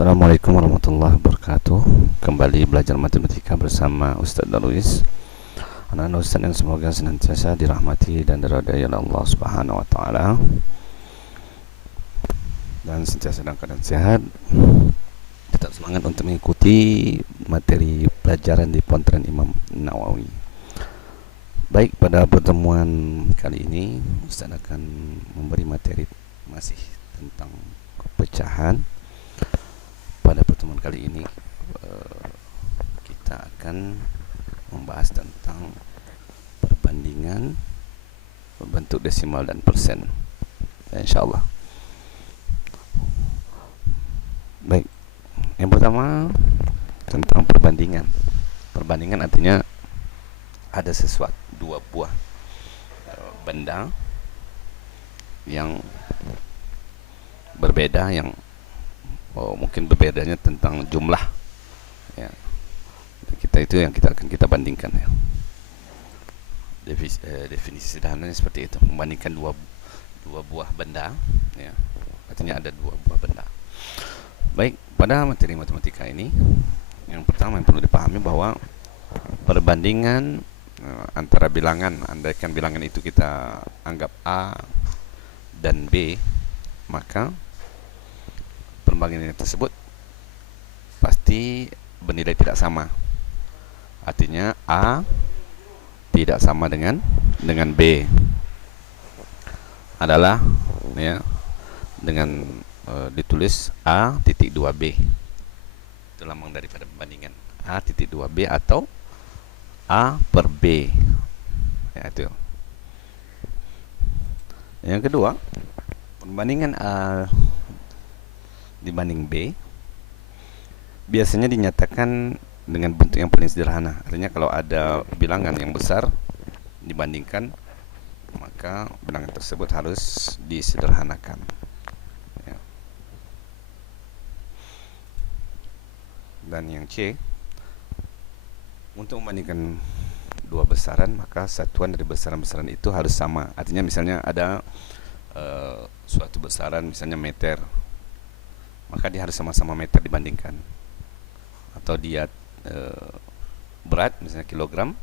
Assalamualaikum warahmatullahi wabarakatuh. Kembali belajar matematika bersama Ustaz Darwis. Anak-anak Ustaz yang semoga senantiasa dirahmati dan diridai oleh Allah Subhanahu wa taala dan senantiasa dalam keadaan sehat. Tetap semangat untuk mengikuti materi pelajaran di Pesantren Imam Nawawi. Baik, pada pertemuan kali ini Ustaz akan memberi materi masih tentang pecahan. Pada pertemuan kali ini kita akan membahas tentang perbandingan berbentuk desimal dan persen, insyaallah. Baik, yang pertama tentang perbandingan. Perbandingan artinya ada sesuatu, dua buah benda yang berbeda, yang mungkin berbedanya tentang jumlah, ya. Kita itu yang kita akan bandingkan, ya. Definisi sederhananya seperti itu, membandingkan dua buah benda, ya. Artinya ada dua buah benda. Baik, pada materi matematika ini yang pertama yang perlu dipahami bahwa perbandingan antara bilangan, andaikan bilangan itu kita anggap A dan B, maka perbandingan tersebut pasti bernilai tidak sama. Artinya A tidak sama dengan B adalah, ya, dengan ditulis A titik 2B. Itu lambang daripada perbandingan A titik 2B atau A per B, ya, itu. Yang kedua, perbandingan A dibanding B biasanya dinyatakan dengan bentuk yang paling sederhana. Artinya kalau ada bilangan yang besar dibandingkan, maka bilangan tersebut harus disederhanakan, ya. Dan yang C, untuk membandingkan dua besaran, maka satuan dari besaran-besaran itu harus sama. Artinya misalnya ada suatu besaran, misalnya meter, maka dia harus sama-sama meter dibandingkan. Atau dia berat, misalnya kilogram,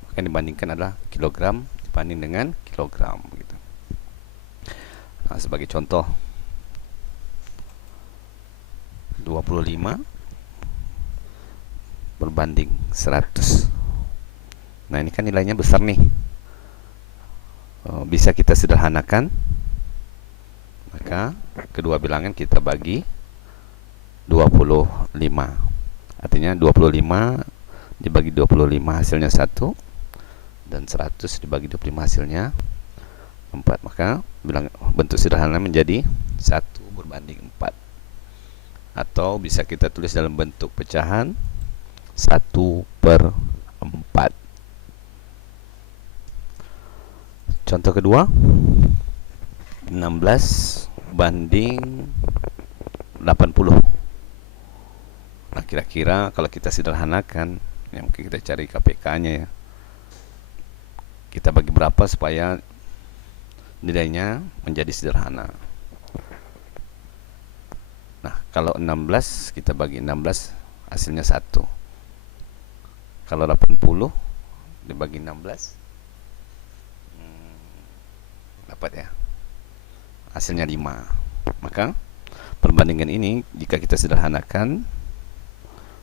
maka yang dibandingkan adalah kilogram dibanding dengan kilogram, gitu. Nah, sebagai contoh, 25 berbanding 100. Nah, ini kan nilainya besar nih. Bisa kita sederhanakan, maka kedua bilangan kita bagi 25. Artinya 25 dibagi 25 hasilnya 1, dan 100 dibagi 25 hasilnya 4. Maka bentuk sederhana menjadi 1 berbanding 4. Atau bisa kita tulis dalam bentuk pecahan 1/4. Contoh kedua, 16 banding 80. Nah, kira-kira kalau kita sederhanakan, ya, mungkin kita cari KPK-nya, ya. Kita bagi berapa supaya nilainya menjadi sederhana. Nah, kalau 16 kita bagi 16 hasilnya 1. Kalau 80 dibagi 16 dapat, ya, hasilnya 5. Maka perbandingan ini jika kita sederhanakan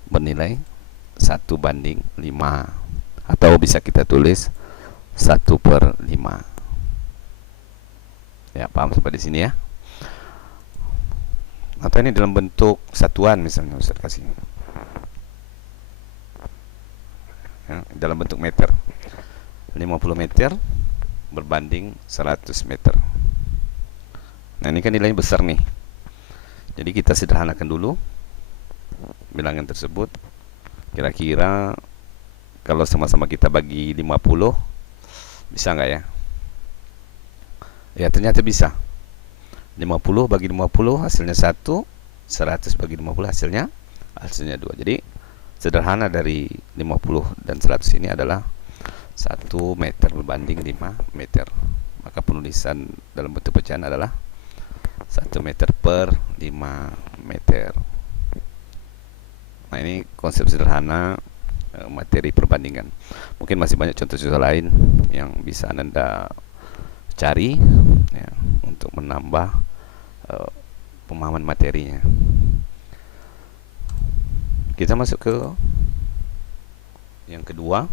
bernilai 1/5, atau bisa kita tulis 1/5. Ya, paham sampai di sini, ya? Atau ini dalam bentuk satuan, misalnya Ustaz kasih, ya, dalam bentuk meter. 50 meter berbanding 100 meter. Nah, ini kan nilainya besar nih. Jadi kita sederhanakan dulu bilangan tersebut. Kira-kira kalau sama-sama kita bagi 50, bisa nggak, ya? Ya, ternyata bisa. 50 bagi 50 hasilnya 1, 100 bagi 50 hasilnya 2. Jadi sederhana dari 50 dan 100 ini adalah 1 meter berbanding 5 meter. Maka penulisan dalam bentuk pecahan adalah 1 meter per 5 meter. Nah, ini konsep sederhana materi perbandingan. Mungkin masih banyak contoh-contoh lain yang bisa Anda cari ya, untuk menambah pemahaman materinya. Kita masuk ke yang kedua,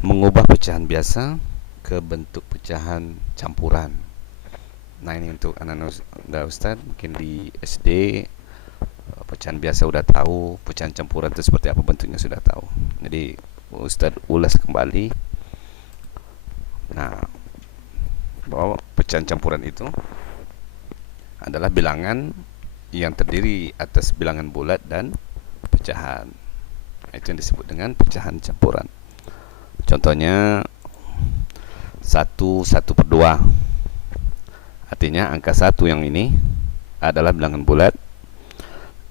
mengubah pecahan biasa ke bentuk pecahan campuran. Nah, ini untuk anak-anak Ustaz mungkin di SD pecahan biasa udah tahu, pecahan campuran itu seperti apa bentuknya sudah tahu. Jadi Ustaz ulas kembali. Nah, bahwa pecahan campuran itu adalah bilangan yang terdiri atas bilangan bulat dan pecahan. Itu yang disebut dengan pecahan campuran. Contohnya 1/2. Artinya angka 1 yang ini adalah bilangan bulat,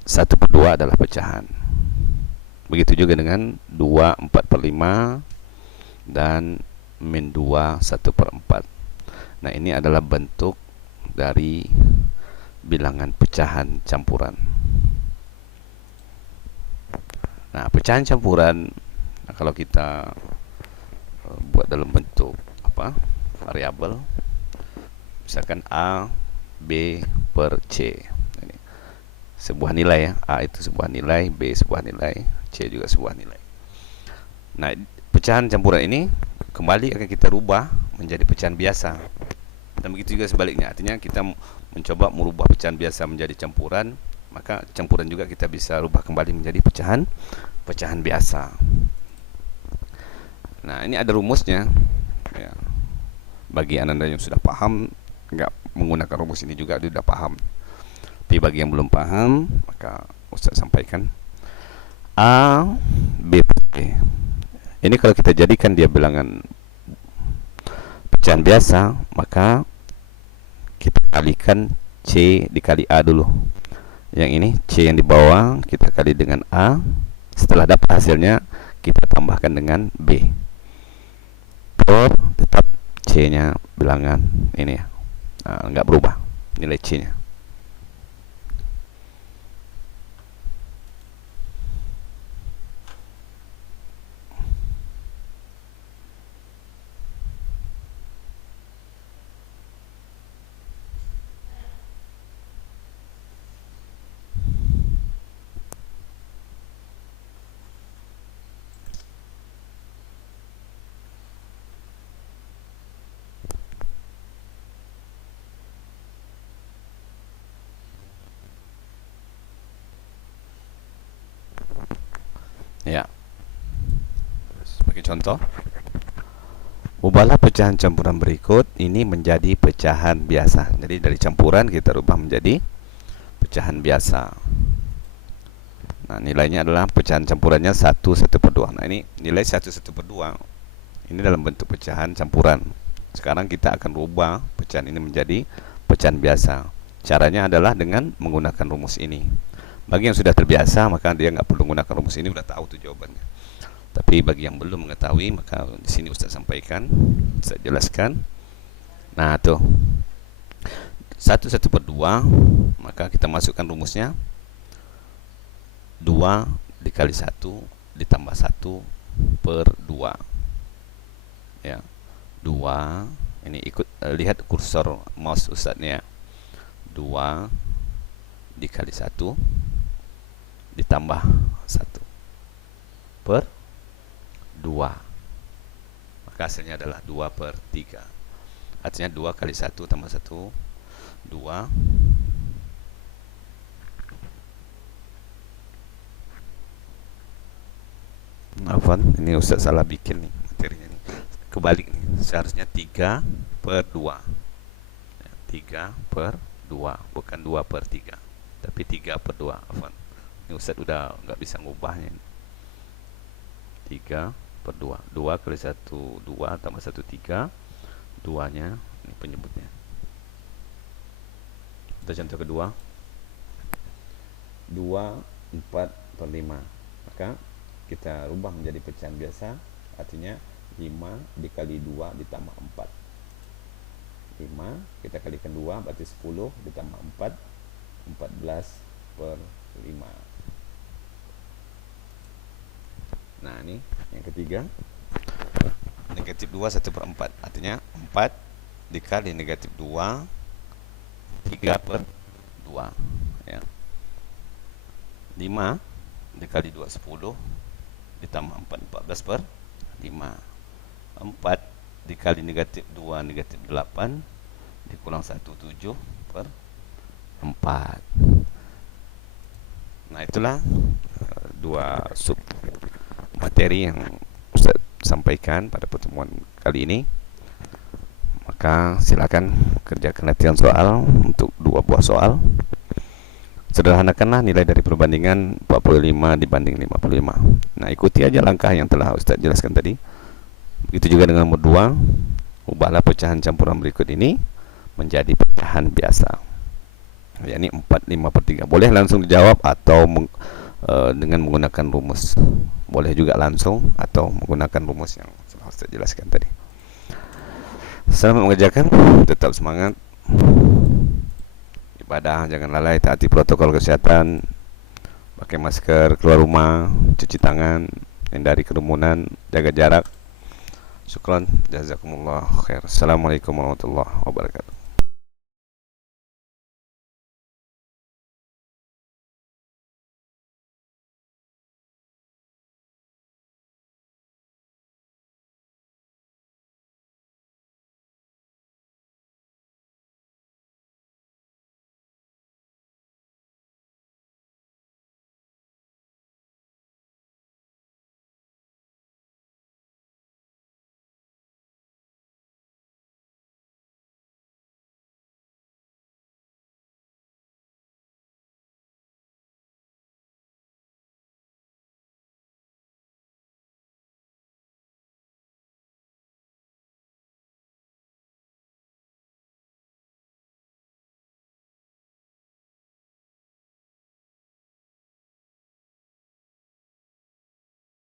1/2 adalah pecahan. Begitu juga dengan 2/4/5 dan -2 1/4. Nah, ini adalah bentuk dari bilangan pecahan campuran. Nah, pecahan campuran, nah, kalau kita buat dalam bentuk variabel, misalkan A B per C, ini sebuah nilai ya. A itu sebuah nilai, B sebuah nilai, C juga sebuah nilai. Nah, pecahan campuran ini kembali akan kita rubah menjadi pecahan biasa, dan begitu juga sebaliknya. Artinya kita mencoba merubah pecahan biasa menjadi campuran, maka campuran juga kita bisa rubah kembali menjadi pecahan biasa. Nah, ini ada rumusnya ya. Bagi anda yang sudah paham, nggak menggunakan rumus ini juga sudah paham. Tapi bagi yang belum paham, maka Ustaz sampaikan. A B C, ini kalau kita jadikan dia bilangan pecahan biasa, maka kita kalikan C dikali A dulu. Yang ini C yang di bawah kita kali dengan A. Setelah dapat hasilnya, kita tambahkan dengan B. Per tetap C-nya bilangan ini ya, nggak berubah nilai C-nya. Ya, sebagai contoh, ubahlah pecahan campuran berikut ini menjadi pecahan biasa. Jadi dari campuran kita rubah menjadi pecahan biasa. Nah, nilainya adalah pecahan campurannya 1/2. Nah, ini nilai 1/2. Ini dalam bentuk pecahan campuran. Sekarang kita akan rubah pecahan ini menjadi pecahan biasa. Caranya adalah dengan menggunakan rumus ini. Bagi yang sudah terbiasa, maka dia nggak perlu menggunakan rumus ini, udah tahu tuh jawabannya. Tapi bagi yang belum mengetahui, maka di sini Ustaz sampaikan, Ustaz jelaskan. Nah, tuh 1/2, maka kita masukkan rumusnya 2 dikali 1 ditambah 1/2 ya. 2 ini ikut lihat kursor mouse Ustaznya. 2 dikali 1 ditambah 1/2, maka hasilnya adalah 2/3. Artinya 2 kali 1 tambah 1, 2. Afwan, ini Ustaz salah bikin nih materinya nih. Kebalik nih, seharusnya 3/2 ya, 3/2, bukan 2/3, tapi 3/2. Afwan, ini Ustaz udah nggak bisa ngubahnya. 3/2, 2 kali 1 2 tambah 1 3, 2 nya ini penyebutnya. Kita contoh kedua, 2/4/5, maka kita rubah menjadi pecahan biasa. Artinya 5 dikali 2 ditambah 4. 5 kita kalikan 2 berarti 10 ditambah 4, 14/5. Nah ini yang ketiga, negatif 2 1/4. Artinya 4 dikali negatif 2 3/2 ya. 5 dikali 2 10 ditambah 4 14/5. 4 dikali negatif 2 negatif 8 dikurang 1 7/4. Nah itulah dua sub materi yang Ustaz sampaikan pada pertemuan kali ini. Maka silakan kerjakan latihan soal untuk 2 buah soal. Sederhanakanlah nilai dari perbandingan 45 dibanding 55. Nah ikuti aja langkah yang telah Ustaz jelaskan tadi. Begitu juga dengan nomor 2, ubahlah pecahan campuran berikut ini menjadi pecahan biasa, yakni 4/5/3. Boleh langsung dijawab atau dengan menggunakan rumus. Boleh juga langsung atau menggunakan rumus yang telah Ustaz jelaskan tadi. Selamat mengerjakan, tetap semangat. Ibadah jangan lalai, taati protokol kesehatan, pakai masker, keluar rumah, cuci tangan, hindari kerumunan, jaga jarak. Syukran, jazakumullah khair. Assalamualaikum warahmatullahi wabarakatuh.